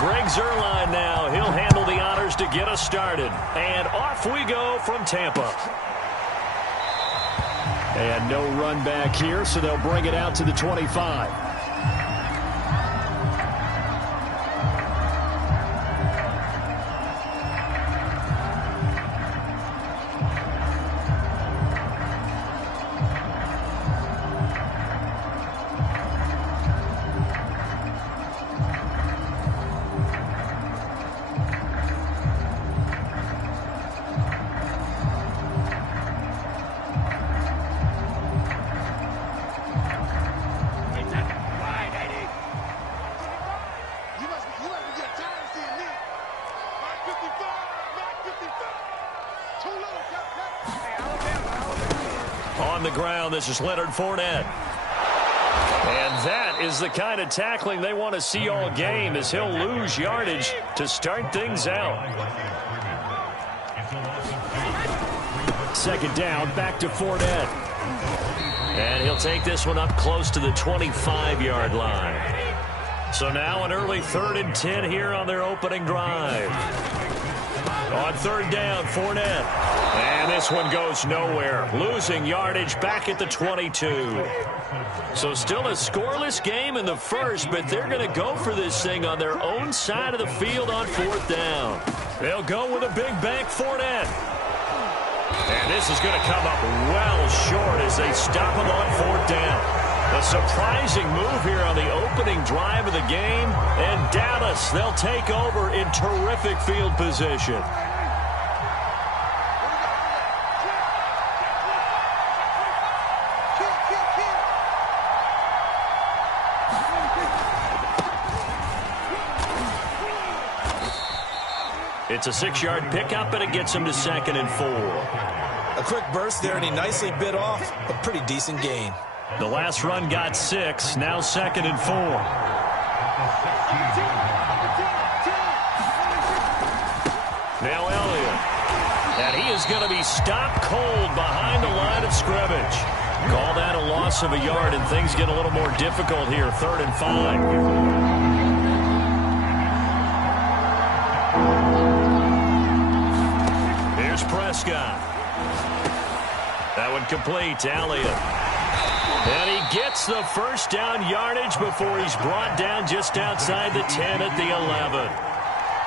Greg Zuerlein now. He'll handle the honors to get us started. And off we go from Tampa. And no run back here, so they'll bring it out to the 25. On the ground, this is Leonard Fournette. And that is the kind of tackling they want to see all game, as he'll lose yardage to start things out. Second down, back to Fournette. And he'll take this one up close to the 25-yard line. So now an early 3rd and 10 here on their opening drive. On third down, Fournette. And this one goes nowhere. Losing yardage back at the 22. So still a scoreless game in the first, but they're going to go for this thing on their own side of the field on 4th down. They'll go with a big bank, Fournette. And this is going to come up well short as they stop him on 4th down. A surprising move here on the opening drive of the game. And Dallas, they'll take over in terrific field position. It's a 6-yard pickup, and it gets him to 2nd and 4. A quick burst there, and he nicely bit off a pretty decent gain. The last run got 6, now 2nd and 4. Now Elliott. And he is going to be stopped cold behind the line of scrimmage. Call that a loss of a yard, and things get a little more difficult here. 3rd and 5. Prescott. That one complete to Elliott. And he gets the first down yardage before he's brought down just outside the 10 at the 11.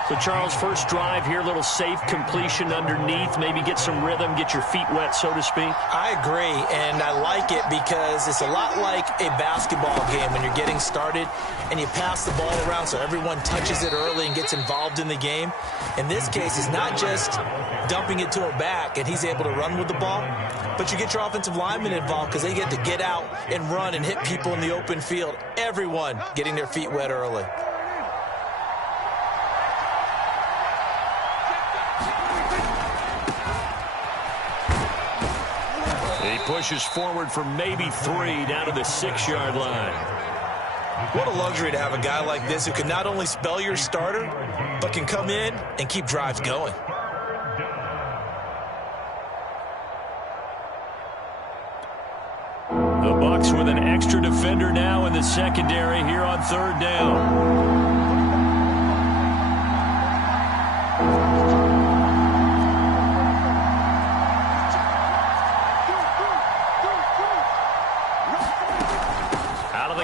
So, Charles, first drive here, little safe completion underneath, maybe get some rhythm, get your feet wet, so to speak. I agree, and I like it because it's a lot like a basketball game when you're getting started and you pass the ball around so everyone touches it early and gets involved in the game. In this case, it's not just dumping it to a back and he's able to run with the ball, but you get your offensive linemen involved because they get to get out and run and hit people in the open field. Everyone getting their feet wet early. He pushes forward for maybe 3 down to the 6-yard line. What a luxury to have a guy like this who can not only spell your starter, but can come in and keep drives going. The Bucs with an extra defender now in the secondary here on 3rd down.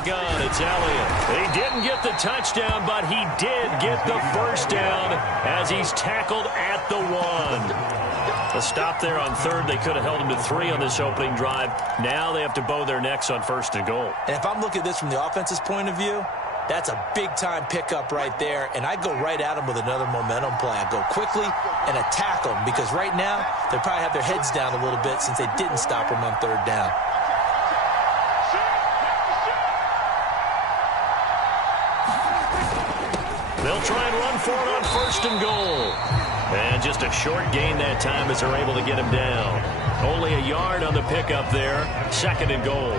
Gun, it's Elliott. He didn't get the touchdown, but he did get the first down as he's tackled at the 1. A stop there on 3rd. They could have held him to 3 on this opening drive. Now they have to bow their necks on 1st and goal. And if I'm looking at this from the offense's point of view, that's a big-time pickup right there, and I go right at him with another momentum play. I go quickly and attack them because right now they probably have their heads down a little bit since they didn't stop him on 3rd down. They'll try and run for it on 1st and goal. And just a short gain that time as they're able to get him down. Only a yard on the pickup there. 2nd and goal.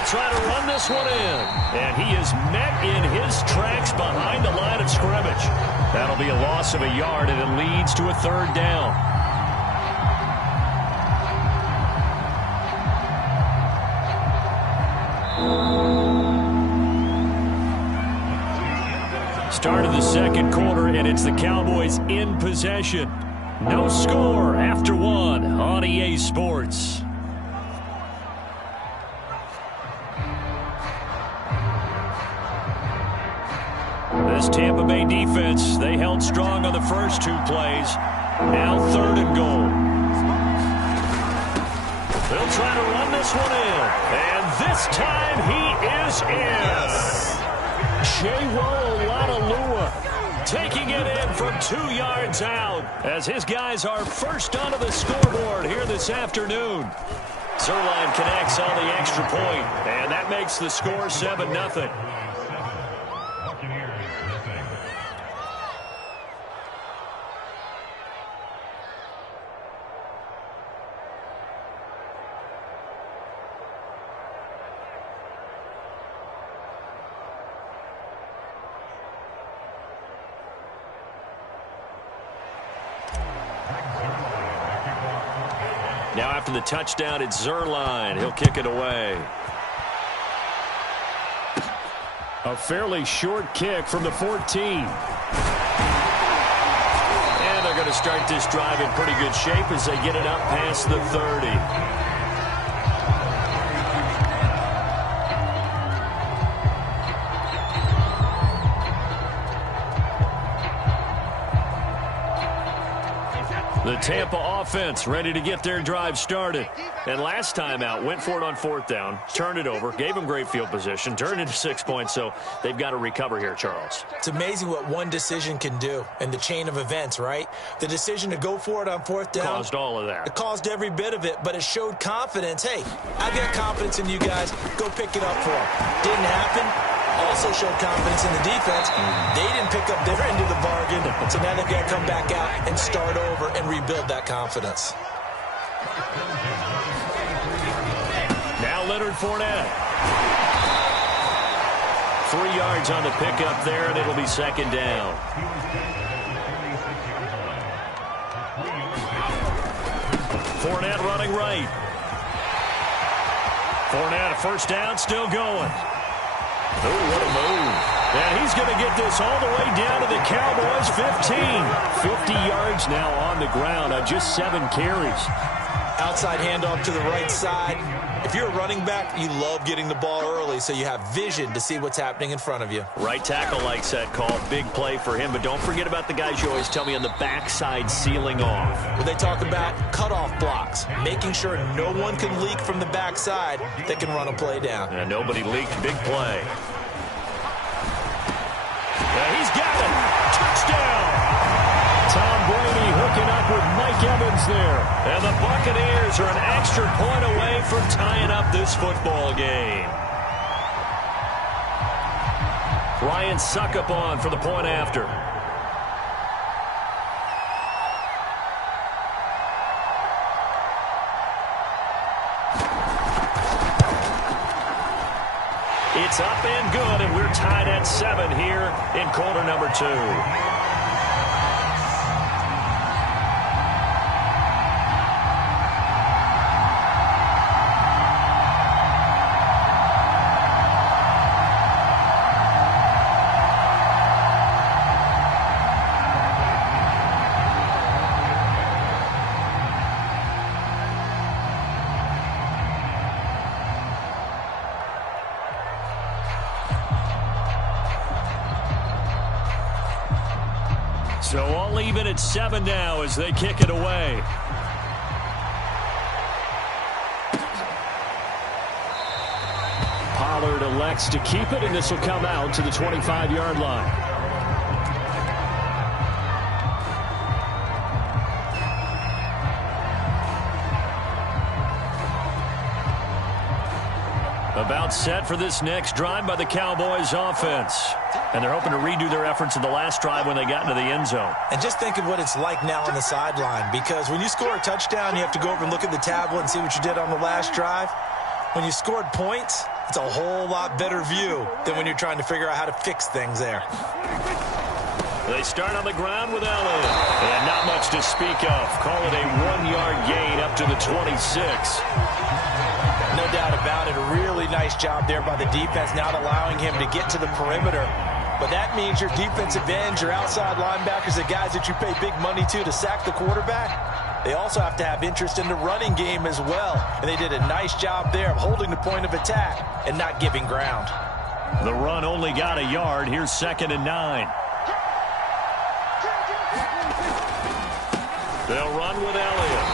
He'll try to run this one in. And he is met in his tracks behind the line of scrimmage. That'll be a loss of a yard, and it leads to a third down. Start of the second quarter, and it's the Cowboys in possession. No score after one on EA Sports. This Tampa Bay defense, they held strong on the first two plays. Now third and goal. They'll try to run this one in. And this time he is in. Taking it in from 2 yards out as his guys are first onto the scoreboard here this afternoon. Zerline connects on the extra point, and that makes the score 7-0. Now after the touchdown, it's Zerline. He'll kick it away. A fairly short kick from the 14. And they're going to start this drive in pretty good shape as they get it up past the 30. The Tampa offense ready to get their drive started. And last time out, went for it on fourth down, turned it over, gave them great field position, turned into 6 points, so they've got to recover here, Charles. It's amazing what one decision can do in the chain of events, right? The decision to go for it on fourth down. Caused all of that. It caused every bit of it, but it showed confidence. Hey, I've got confidence in you guys. Go pick it up for them. Didn't happen. Also showed confidence in the defense. They didn't pick up their end of the bargain, so now they've got to come back out and start over and rebuild that confidence. Now Leonard Fournette. 3 yards on the pickup there, and it'll be second down. Fournette running right. Fournette, a first down, still going. Oh, what a move. And he's going to get this all the way down to the Cowboys' 15. 50 yards now on the ground on just 7 carries. Outside handoff to the right side. If you're a running back, you love getting the ball early so you have vision to see what's happening in front of you. Right tackle likes that call. Big play for him. But don't forget about the guys you always tell me on the backside sealing off. When they talk about cutoff blocks, making sure no one can leak from the backside that can run a play down. And nobody leaked. Big play. He's got it. Touchdown. Tom Brady hooking up with Mike Evans there. And the Buccaneers are an extra point away from tying up this football game. Ryan Suckup on for the point after. It's up and good, and we're tied at 7 here in quarter number 2. So all even at 7 now as they kick it away. Pollard elects to keep it, and this will come out to the 25-yard line. About set for this next drive by the Cowboys offense. And they're hoping to redo their efforts in the last drive when they got into the end zone. And just think of what it's like now on the sideline, because when you score a touchdown, you have to go over and look at the tablet and see what you did on the last drive. When you scored points, It's a whole lot better view than when you're trying to figure out how to fix things there. They start on the ground with Elliott. And not much to speak of. Call it a 1-yard gain up to the 26. No doubt about it. A really nice job there by the defense, not allowing him to get to the perimeter. But that means your defensive ends, your outside linebackers, the guys that you pay big money to sack the quarterback, they also have to have interest in the running game as well. And they did a nice job there of holding the point of attack and not giving ground. The run only got a yard. Here's 2nd and 9. They'll run with Elliott.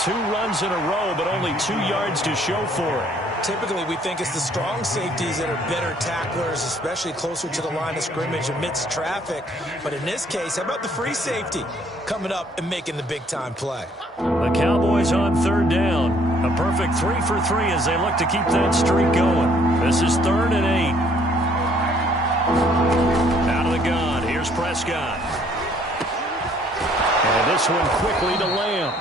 2 runs in a row, but only 2 yards to show for it. Typically, we think it's the strong safeties that are better tacklers, especially closer to the line of scrimmage amidst traffic. But in this case, how about the free safety coming up and making the big-time play? The Cowboys on 3rd down. A perfect 3 for 3 as they look to keep that streak going. This is 3rd and 8. Out of the gun. Here's Prescott. And this one quickly to Lamb.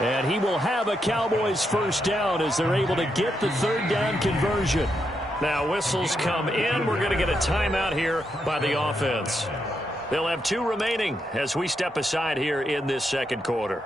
And he will have a Cowboys first down as they're able to get the 3rd down conversion. Now whistles come in. We're going to get a timeout here by the offense. They'll have 2 remaining as we step aside here in this 2nd quarter.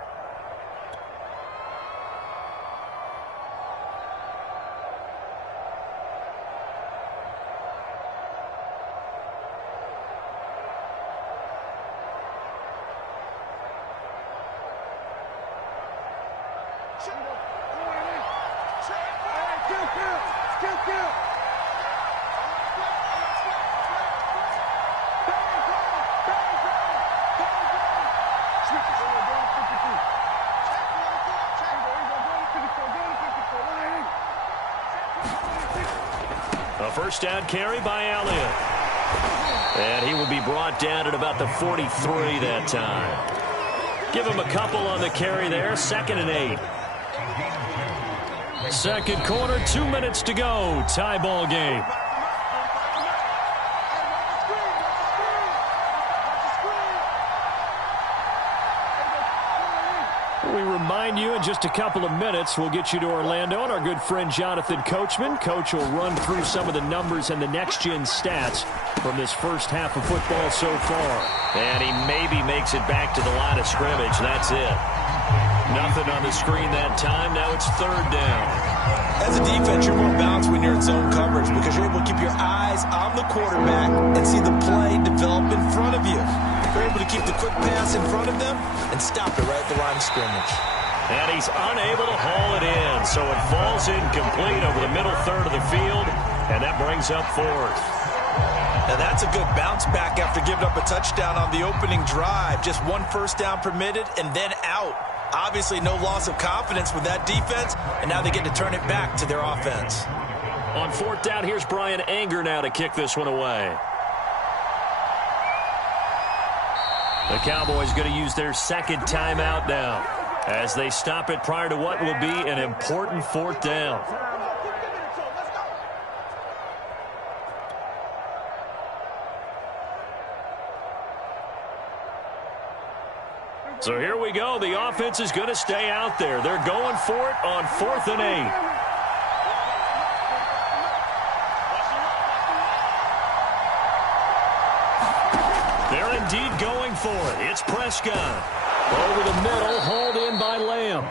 A first down carry by Elliott. And he will be brought down at about the 43 that time. Give him a couple on the carry there. 2nd and 8. 2nd quarter, 2 minutes to go. Tie ball game. We remind you in just a couple of minutes we'll get you to Orlando and our good friend Jonathan Coachman. Coach will run through some of the numbers and the next-gen stats from this first half of football so far. And he maybe makes it back to the line of scrimmage. That's it. Nothing on the screen that time. Now it's 3rd down. As a defense, you're more balanced when you're in zone coverage because you're able to keep your eyes on the quarterback and see the play develop in front of you. You're able to keep the quick pass in front of them and stop it right at the line of scrimmage. And he's unable to haul it in, so it falls incomplete over the middle third of the field, and that brings up 4th. Now that's a good bounce back after giving up a touchdown on the opening drive. Just 1 first down permitted and then out. Obviously no loss of confidence with that defense, and now they get to turn it back to their offense. On 4th down, here's Brian Anger now to kick this one away. The Cowboys going to use their 2nd timeout now as they stop it prior to what will be an important 4th down. So here we go. The offense is going to stay out there. They're going for it on 4th and 8. They're indeed going for it. It's Prescott. Over the middle, hauled in by Lamb.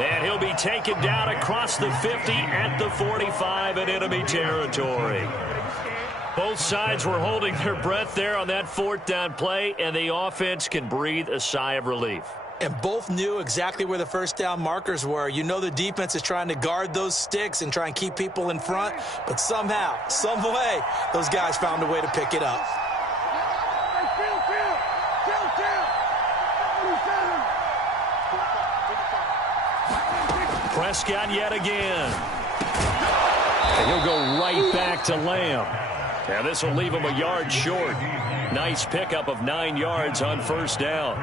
And he'll be taken down across the 50 at the 45 in enemy territory. Both sides were holding their breath there on that 4th down play, and the offense can breathe a sigh of relief. And both knew exactly where the first down markers were. You know the defense is trying to guard those sticks and try and keep people in front, but somehow, some way, those guys found a way to pick it up. Prescott yet again. And he'll go right back to Lamb. And this will leave him a yard short. Nice pickup of 9 yards on first down.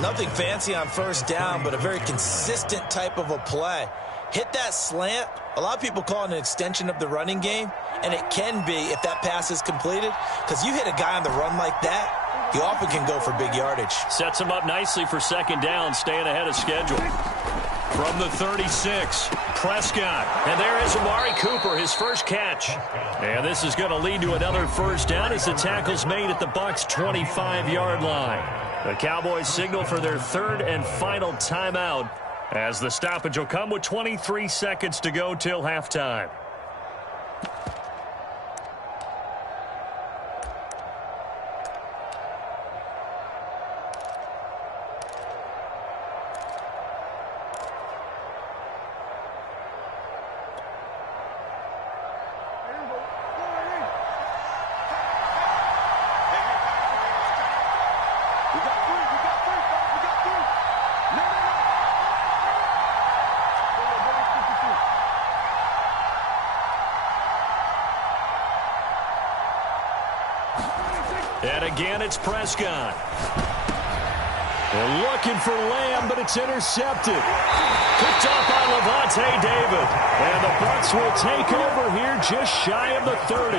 Nothing fancy on first down, but a very consistent type of a play. Hit that slant. A lot of people call it an extension of the running game, and it can be if that pass is completed, because you hit a guy on the run like that, he often can go for big yardage. Sets him up nicely for second down, staying ahead of schedule. From the 36, Prescott. And there is Amari Cooper, his first catch. And this is going to lead to another first down as the tackle's made at the Bucs' 25-yard line. The Cowboys signal for their third and final timeout as the stoppage will come with 23 seconds to go till halftime. And again, it's Prescott. They're looking for Lamb, but it's intercepted. Picked up by Levante David. And the Bucs will take over here just shy of the 30.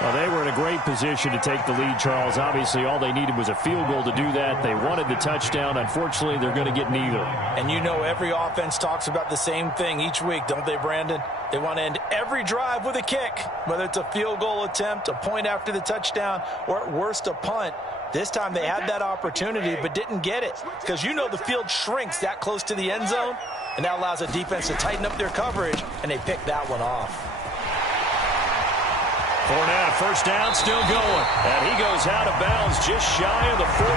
Well, they were in a great position to take the lead, Charles. Obviously, all they needed was a field goal to do that. They wanted the touchdown. Unfortunately, they're going to get neither. And you know every offense talks about the same thing each week, don't they, Brandon? They want to end every drive with a kick, whether it's a field goal attempt, a point after the touchdown, or at worst a punt. This time they had that opportunity but didn't get it because you know the field shrinks that close to the end zone, and that allows a defense to tighten up their coverage, and they pick that one off. Fournette, first down, still going. And he goes out of bounds just shy of the 45.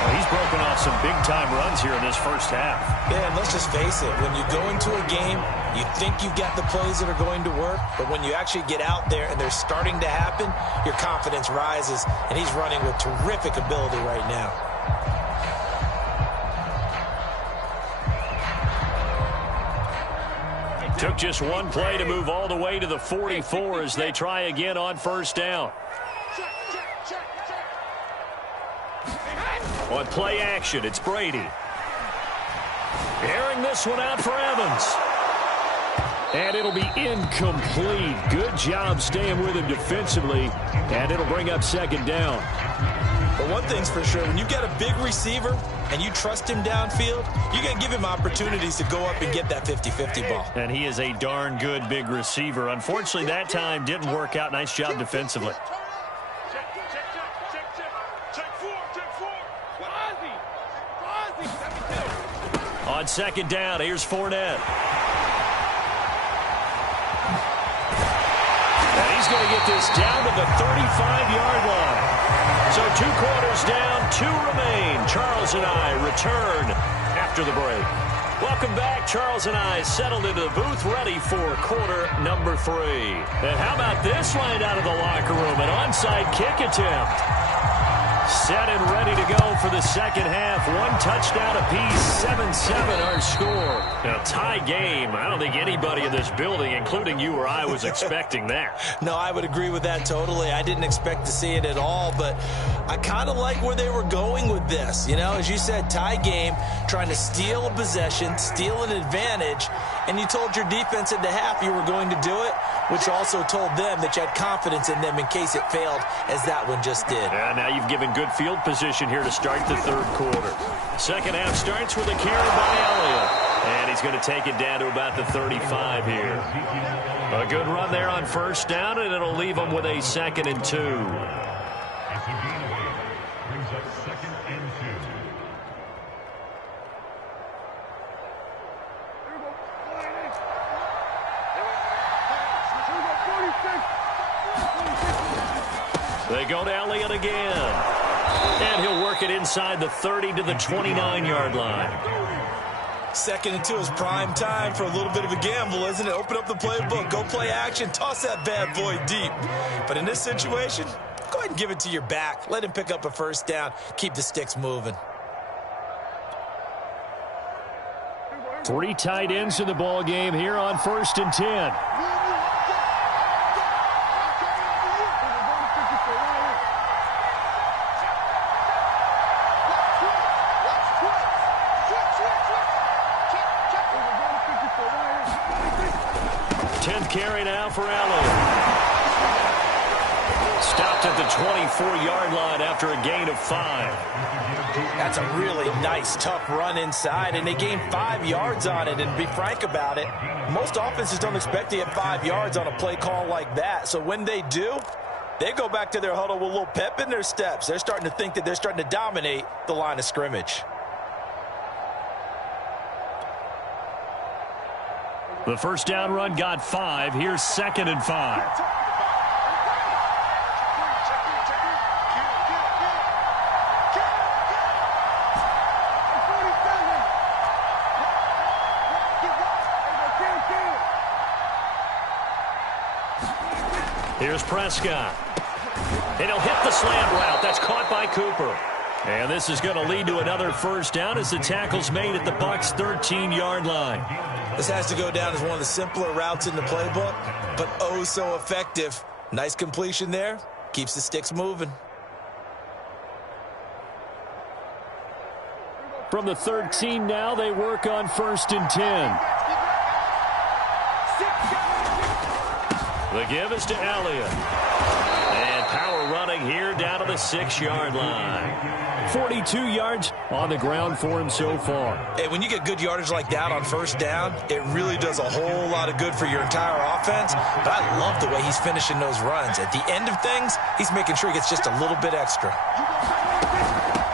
Well, he's broken off some big-time runs here in this first half. Yeah, and let's just face it. When you go into a game, you think you've got the plays that are going to work, but when you actually get out there and they're starting to happen, your confidence rises, and he's running with terrific ability right now. Took just one play to move all the way to the 44 as they try again on first down. On play action, it's Brady. Airing this one out for Evans. And it'll be incomplete. Good job staying with him defensively. And it'll bring up second down. But one thing's for sure, when you've got a big receiver and you trust him downfield, you're going to give him opportunities to go up and get that 50-50 ball. And he is a darn good big receiver. Unfortunately, that time didn't work out. Nice job defensively. On second down, here's Fournette. And he's going to get this down to the 35-yard line. So 2 quarters down, 2 remain. Charles and I return after the break. Welcome back. Charles and I settled into the booth ready for quarter number 3. And how about this right out of the locker room? An onside kick attempt. Set and ready to go for the second half. 1 touchdown apiece, 7-7 our score. Now, tie game. I don't think anybody in this building, including you or I, was expecting that. No, I would agree with that totally. I didn't expect to see it at all, but I kind of like where they were going with this. You know, as you said, tie game, trying to steal a possession, steal an advantage, and you told your defense at the half you were going to do it, which also told them that you had confidence in them in case it failed, as that one just did. And now you've given good field position here to start the third quarter. Second half starts with a carry by Elliott. And he's going to take it down to about the 35 here. A good run there on first down, and it'll leave them with a 2nd and 2. They go to Elliott again. And he'll work it inside the 30 to the 29-yard line. 2nd and 2 is prime time for a little bit of a gamble, isn't it? Open up the playbook, go play action, toss that bad boy deep. But in this situation, go ahead and give it to your back. Let him pick up a first down. Keep the sticks moving. 3 tight ends in the ball game here on 1st and 10. Carry now for Elliott. Stopped at the 24-yard line after a gain of 5. That's a really nice, tough run inside, and they gained 5 yards on it. And to be frank about it, most offenses don't expect to get 5 yards on a play call like that. So when they do, they go back to their huddle with a little pep in their steps. They're starting to think that they're starting to dominate the line of scrimmage. The first down run got 5. Here's 2nd and 5. Here's Prescott. And he'll hit the slant route. That's caught by Cooper. And this is going to lead to another first down as the tackle's made at the Bucs' 13-yard line. This has to go down as one of the simpler routes in the playbook, but oh so effective. Nice completion there. Keeps the sticks moving. From the 13 now, they work on 1st and 10. The give is to Elliott. And power running here down to the 6-yard line. 42 yards on the ground for him so far. Hey, when you get good yardage like that on first down, it really does a whole lot of good for your entire offense. But I love the way he's finishing those runs. At the end of things, he's making sure he gets just a little bit extra.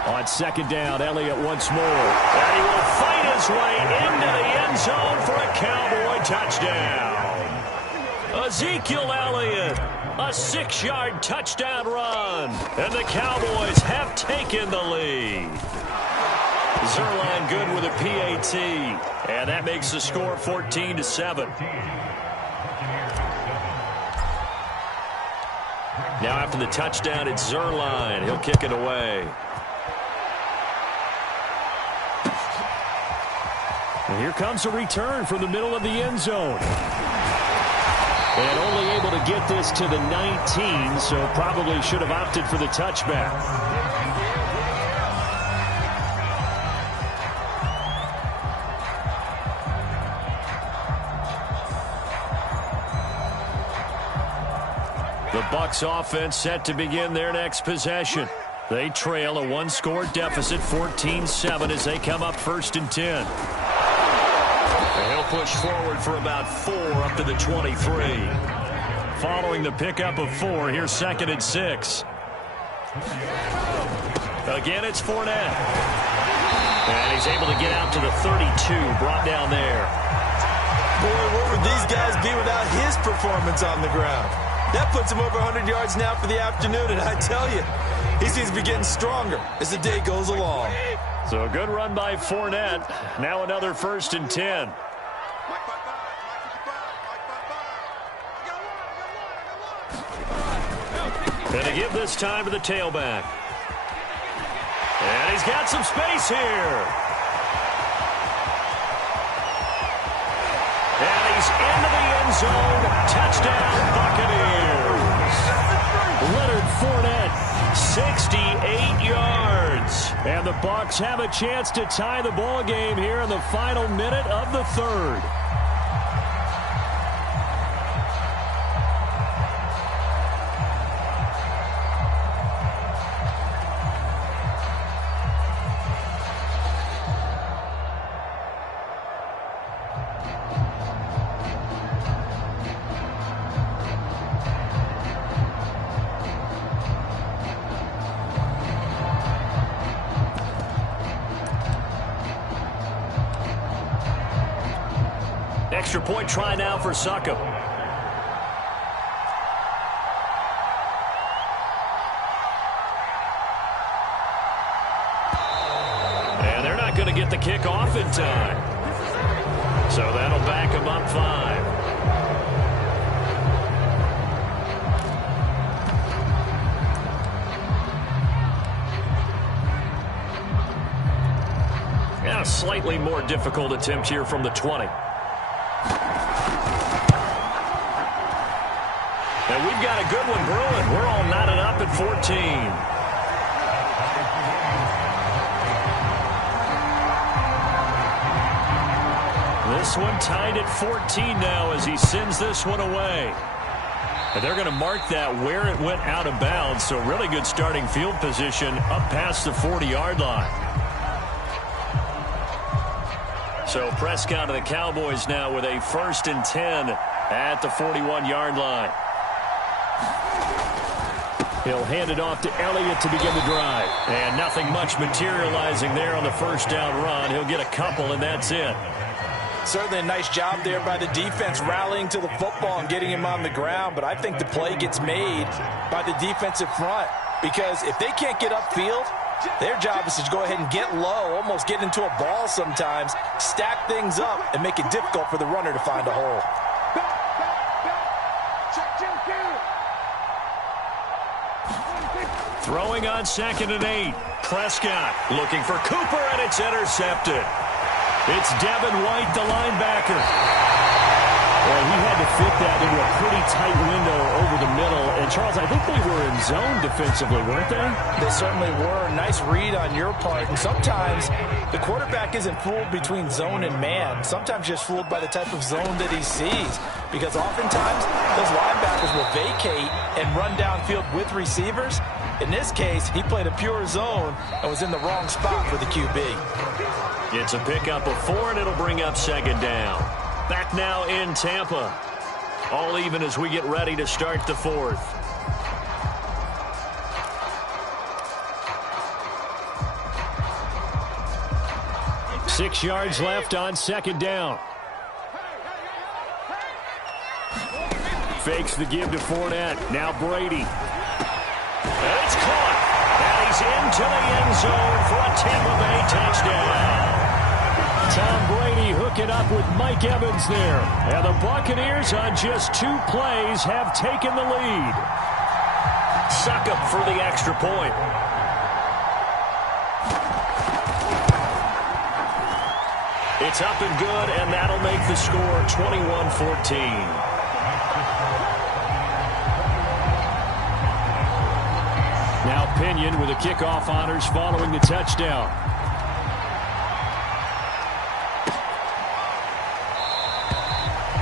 On 2nd down, Elliott once more. And he will fight his way into the end zone for a Cowboy touchdown. Ezekiel Elliott, a 6-yard touchdown run. And the Cowboys have taken the lead. Zuerlein good with a PAT. And that makes the score 14-7. Now after the touchdown, it's Zuerlein. He'll kick it away. And here comes a return from the middle of the end zone. And only able to get this to the 19, so probably should have opted for the touchback. The Bucs offense set to begin their next possession. They trail a 1-score deficit, 14-7, as they come up 1st and 10. And he'll push forward for about 4 up to the 23. Following the pickup of 4, here's 2nd and 6. Again, it's Fournette. And he's able to get out to the 32, brought down there. Boy, where would these guys be without his performance on the ground? That puts him over 100 yards now for the afternoon, and I tell you, he seems to be getting stronger as the day goes along. So a good run by Fournette. Now another 1st and 10. And to give this time to the tailback. And he's got some space here. And he's into the end zone. Touchdown, Buccaneers. Leonard Fournette, 68 yards. And the Bucs have a chance to tie the ball game here in the final minute of the 3rd. Extra point try now for Succop. And they're not going to get the kick off in time. So that'll back them up 5. Yeah, a slightly more difficult attempt here from the 20. And we've got a good one brewing. We're all knotted up at 14. This one tied at 14 now as he sends this one away. And they're going to mark that where it went out of bounds, so really good starting field position up past the 40-yard line. So Prescott and the Cowboys now with a 1st and 10 at the 41-yard line. He'll hand it off to Elliott to begin the drive. And nothing much materializing there on the first down run. He'll get a couple, and that's it. Certainly a nice job there by the defense rallying to the football and getting him on the ground. But I think the play gets made by the defensive front. Because if they can't get upfield, their job is to go ahead and get low, almost get into a ball sometimes, stack things up, and make it difficult for the runner to find a hole. Throwing on 2nd and 8. Prescott looking for Cooper, and it's intercepted. It's Devin White, the linebacker. Well, he had to fit that into a pretty tight window over the middle. And, Charles, I think they were in zone defensively, weren't they? They certainly were. Nice read on your part. And sometimes the quarterback isn't fooled between zone and man. Sometimes just fooled by the type of zone that he sees. Because oftentimes those linebackers will vacate and run downfield with receivers. In this case, he played a pure zone and was in the wrong spot for the QB. It's a pickup of 4, and it'll bring up 2nd down. Back now in Tampa. All even as we get ready to start the 4th. Six yards left on 2nd down. Fakes the give to Fournette. Now Brady. And it's caught. And he's into the end zone for a Tampa Bay touchdown. Tom Brady hooking up with Mike Evans there. And the Buccaneers on just 2 plays have taken the lead. Succop for the extra point. It's up and good, and that'll make the score 21-14. Now Pinion with the kickoff honors following the touchdown.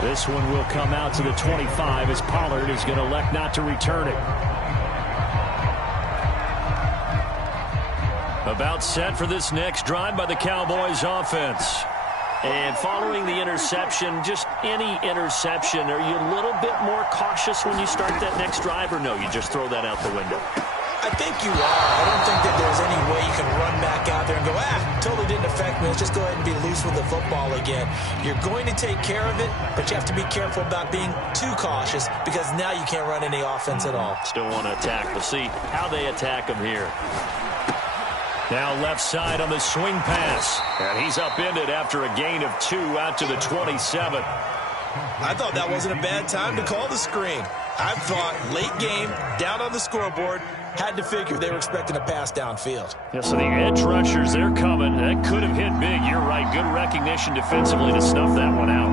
This one will come out to the 25 as Pollard is going to elect not to return it. About set for this next drive by the Cowboys offense. And following the interception, just any interception, are you a little bit more cautious when you start that next drive, or no, you just throw that out the window? I think you are. I don't think that there's any way you can run back out there and go, totally didn't affect me. Let's just go ahead and be loose with the football again. You're going to take care of it, but you have to be careful about being too cautious because now you can't run any offense at all. Still want to attack. We'll see how they attack him here. Now left side on the swing pass. And he's upended after a gain of 2 out to the 27. I thought that wasn't a bad time to call the screen. I thought late game, down on the scoreboard, had to figure they were expecting a pass downfield. Yeah, so the edge rushers, they're coming. That could have hit big. You're right. Good recognition defensively to snuff that one out.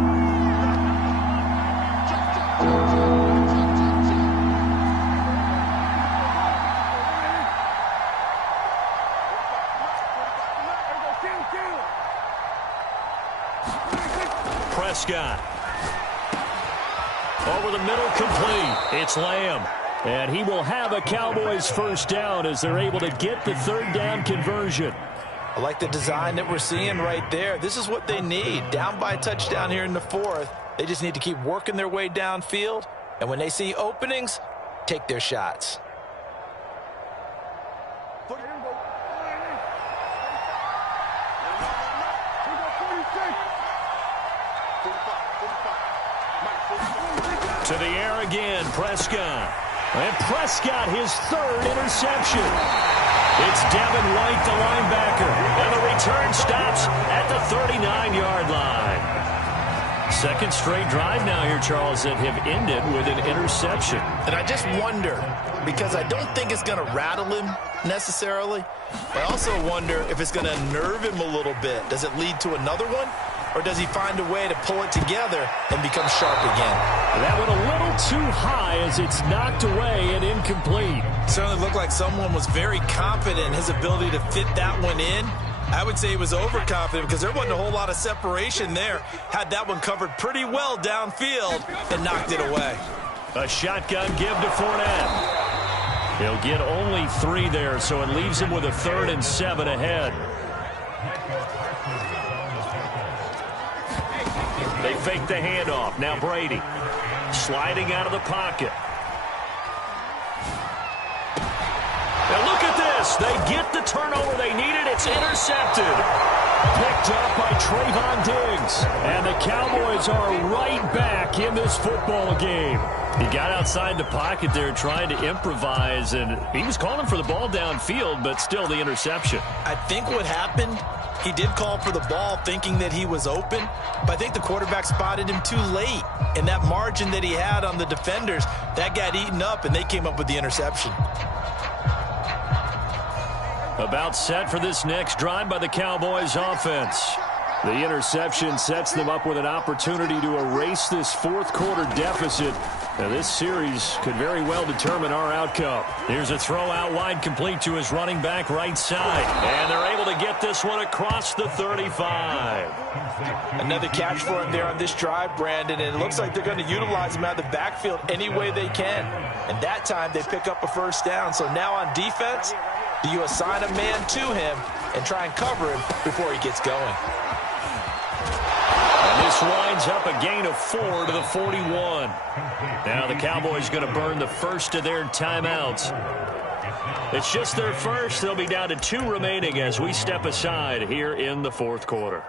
Prescott. Over the middle, complete. It's Lamb. And he will have a Cowboys first down as they're able to get the 3rd down conversion. I like the design that we're seeing right there. This is what they need. Down by a touchdown here in the 4th. They just need to keep working their way downfield. And when they see openings, take their shots. To the air again, Prescott. And Prescott, his 3rd interception. It's Devin White, the linebacker. And the return stops at the 39-yard line. Second straight drive now here, Charles, that have ended with an interception. And I just wonder, because I don't think it's going to rattle him necessarily. I also wonder if it's going to nerve him a little bit. Does it lead to another one? Or does he find a way to pull it together and become sharp again? That went a little too high as it's knocked away and incomplete. Certainly looked like someone was very confident in his ability to fit that one in. I would say he was overconfident because there wasn't a whole lot of separation there. Had that one covered pretty well downfield and knocked it away. A shotgun give to Fournette. He'll get only 3 there, so it leaves him with a 3rd and 7 ahead. They fake the handoff. Now Brady sliding out of the pocket. Now look at this. They get the turnover they needed. It's intercepted. Picked up by Trayvon Diggs. And the Cowboys are right back in this football game. He got outside the pocket there trying to improvise, and he was calling for the ball downfield, but still the interception. I think what happened, he did call for the ball thinking that he was open, but I think the quarterback spotted him too late. And that margin that he had on the defenders, that got eaten up, and they came up with the interception. About set for this next drive by the Cowboys offense. The interception sets them up with an opportunity to erase this fourth-quarter deficit. Now, this series could very well determine our outcome. Here's a throw out wide, complete to his running back right side. And they're able to get this one across the 35. Another catch for him there on this drive, Brandon, and it looks like they're going to utilize him out of the backfield any way they can. And that time they pick up a first down. So now on defense, do you assign a man to him and try and cover him before he gets going? And this winds up a gain of 4 to the 41. Now the Cowboys going to burn the first of their timeouts. It's just their first. They'll be down to 2 remaining as we step aside here in the fourth quarter.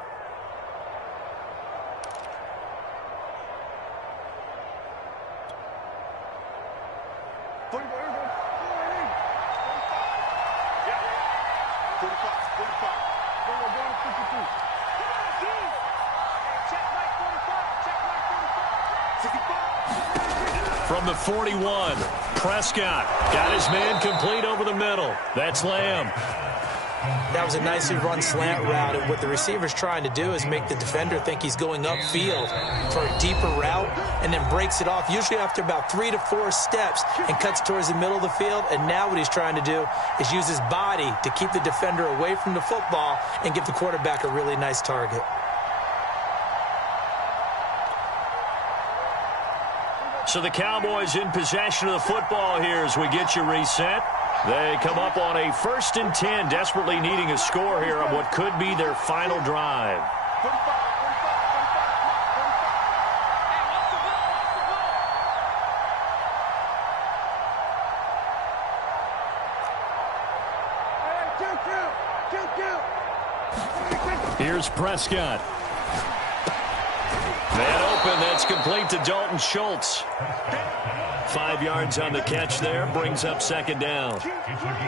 From the 41, Prescott got his man complete over the middle. That's Lamb. That was a nicely run slant route, and what the receiver's trying to do is make the defender think he's going upfield for a deeper route and then breaks it off, usually after about 3 to 4 steps, and cuts towards the middle of the field. And now what he's trying to do is use his body to keep the defender away from the football and give the quarterback a really nice target. So the Cowboys in possession of the football here as we get you reset. They come up on a 1st and 10, desperately needing a score here on what could be their final drive. Here's Prescott. Man open, that's complete to Dalton Schultz. 5 yards on the catch there, brings up 2nd down.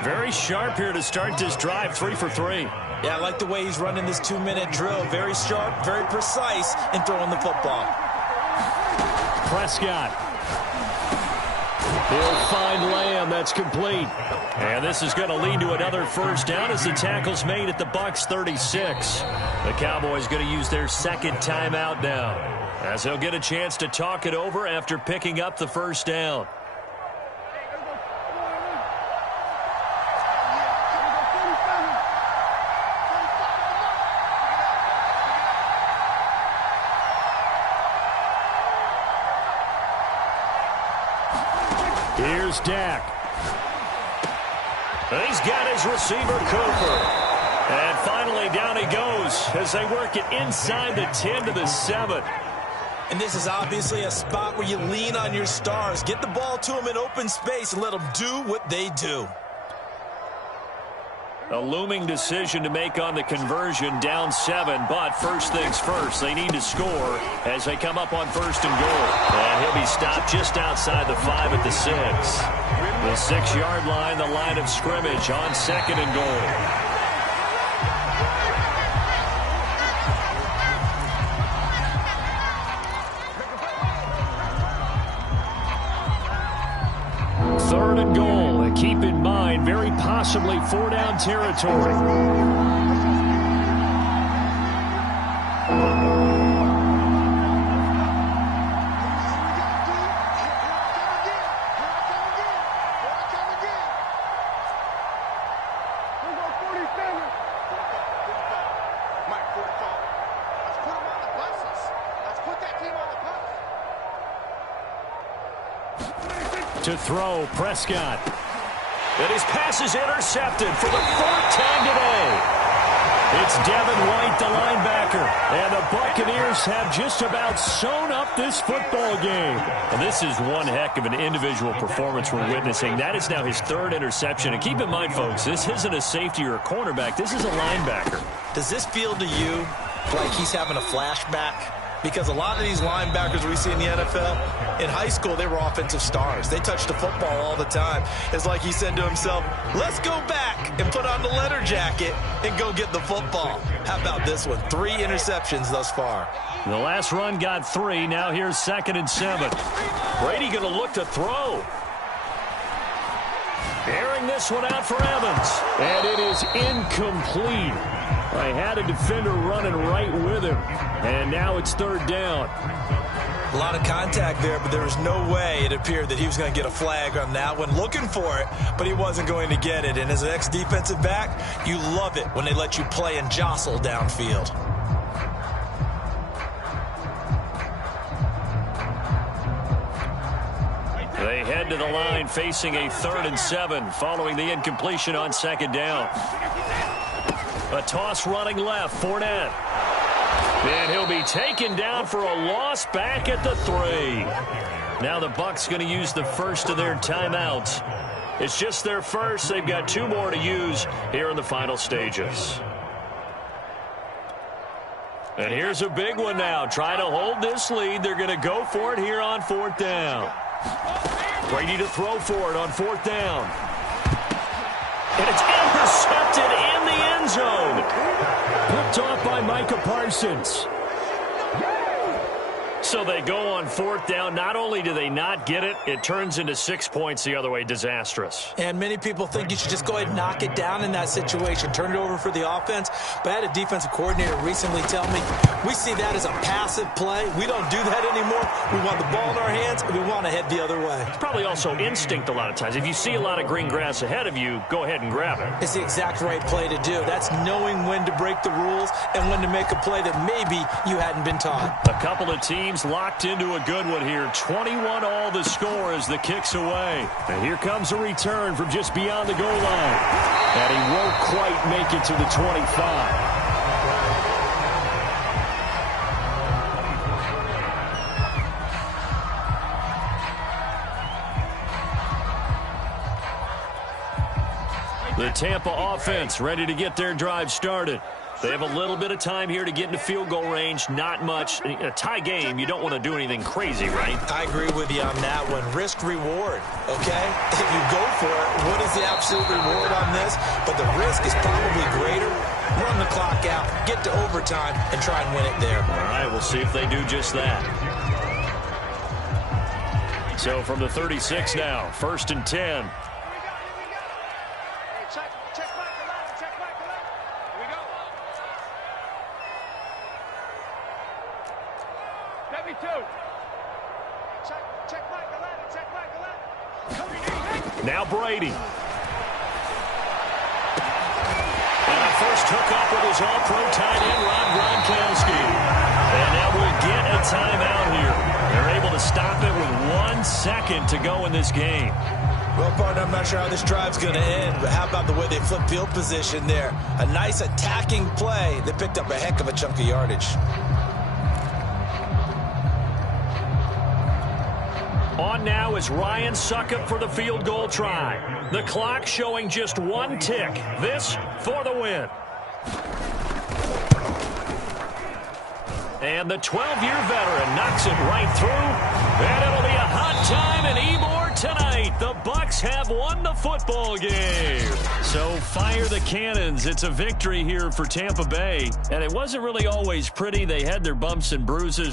Very sharp here to start this drive, 3 for 3. Yeah, I like the way he's running this 2-minute drill. Very sharp, very precise in throwing the football. Prescott. He'll find Lamb, that's complete. And this is going to lead to another first down as the tackle's made at the Bucs 36. The Cowboys going to use their 2nd timeout now, as they'll get a chance to talk it over after picking up the first down. Here's Dak. He's got his receiver, Cooper. And finally down he goes as they work it inside the 10 to the 7. And this is obviously a spot where you lean on your stars. Get the ball to them in open space and let them do what they do. A looming decision to make on the conversion, down 7. But first things first, they need to score as they come up on 1st and goal. And he'll be stopped just outside the 5 at the 6. The 6-yard line, the line of scrimmage on 2nd and goal. Third and goal, and keep in mind, very possibly 4-down territory. To throw, Prescott. And his pass is intercepted for the 4th time today. It's Devin White, the linebacker. And the Buccaneers have just about sewn up this football game. And this is one heck of an individual performance we're witnessing. That is now his 3rd interception. And keep in mind, folks, this isn't a safety or a cornerback. This is a linebacker. Does this feel to you like he's having a flashback? Because a lot of these linebackers we see in the NFL, in high school, they were offensive stars. They touched the football all the time. It's like he said to himself, let's go back and put on the leather jacket and go get the football. How about this one? 3 interceptions thus far. The last run got 3. Now here's 2nd and 7. Brady going to look to throw. Airing this one out for Evans. And it is incomplete. I had a defender running right with him. And now it's 3rd down. A lot of contact there, but there was no way it appeared that he was going to get a flag on that one. Looking for it, but he wasn't going to get it. And as an ex-defensive back, you love it when they let you play and jostle downfield. They head to the line facing a 3rd and 7 following the incompletion on 2nd down. A toss running left, Fournette. And he'll be taken down for a loss back at the 3. Now the Bucs going to use the first of their timeouts. It's just their first. They've got 2 more to use here in the final stages. And here's a big one now. Trying to hold this lead. They're going to go for it here on 4th down. Brady to throw for it on 4th down. And it's intercepted in the end zone. Picked off by Micah Parsons. So they go on 4th down. Not only do they not get it, it turns into 6 points the other way. Disastrous. And many people think you should just go ahead and knock it down in that situation. Turn it over for the offense. But I had a defensive coordinator recently tell me, we see that as a passive play. We don't do that anymore. We want the ball in our hands, and we want to head the other way. It's probably also instinct a lot of times. If you see a lot of green grass ahead of you, go ahead and grab it. It's the exact right play to do. That's knowing when to break the rules and when to make a play that maybe you hadn't been taught. A couple of teams locked into a good one here. 21 all the score as the kick's away. And here comes a return from just beyond the goal line. And he won't quite make it to the 25. The Tampa offense ready to get their drive started. They have a little bit of time here to get into field goal range. Not much. In a tie game, you don't want to do anything crazy, right? I agree with you on that one. Risk-reward, okay? If you go for it, what is the absolute reward on this? But the risk is probably greater. Run the clock out, get to overtime, and try and win it there. All right, we'll see if they do just that. So from the 36 now, 1st and 10. Now Brady. And the first hookup with his all-pro tight end, Rob Gronkowski. And now we'll get a timeout here. They're able to stop it with 1 second to go in this game. Well, partner, I'm not sure how this drive's going to end, but how about the way they flip field position there? A nice attacking play that picked up a heck of a chunk of yardage. On now is Ryan Succop for the field goal try. The clock showing just 1 tick. This for the win. And the 12-year veteran knocks it right through. And it'll be a hot time in Ybor tonight. The Bucs have won the football game. So fire the cannons. It's a victory here for Tampa Bay. And it wasn't really always pretty. They had their bumps and bruises.